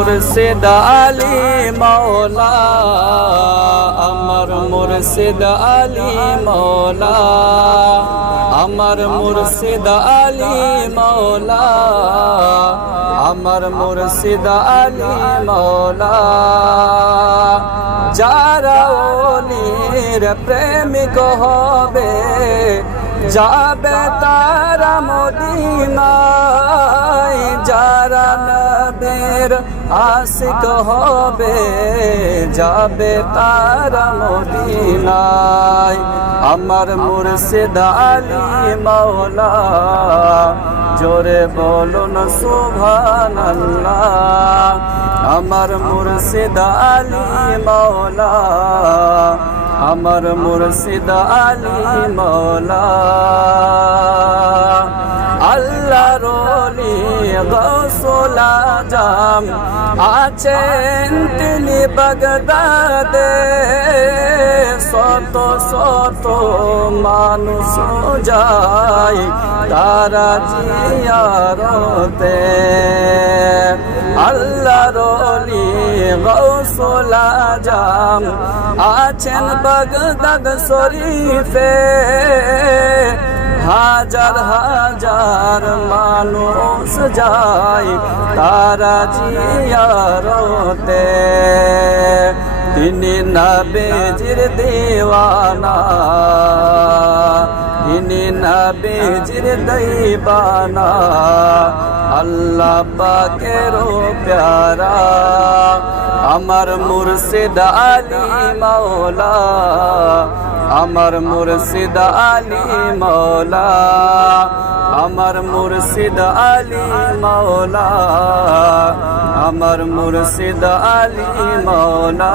মুর্শিদ আলী মওলা, আমার মুর্শিদ আলী মওলা, আমার মুর্শিদ আলী মওলা, আমার মুর্শিদ আলী মওলা। যারা ওলির প্রেমিক হবে যাবে তারা মদিনায়, যারা নবীর আশিক হবে যাবে তারা মদিনায়। আমার মুর্শিদ আলী মওলা, জোরে বলুন সুবহানাল্লাহ। আমার মুর্শিদ আলী মওলা, আমার মুর্শিদ আলী মওলা। আল্লাহর ওলি গৌসুল আজম আছেন তিনি বাগদাদে, শত শত মানুষ যায় তারা জিয়ারতে। আল্লাহর ওলি গৌসুল আজম আছেন বাগদাদ শরীফে, হাজার হাজার মানুষ যায় তারা জিয়ারতে। তিনি নবীজির দিওয়ানা, তিনি নবীজির দিওয়ানা, আল্লাহ পাকের প্যারা। আমার মুর্শিদ আলী মওলা, আমার মুর্শিদ আলী মওলা, আমার মুর্শিদ আলী মওলা, আমার মুর্শিদ আলী মওলা।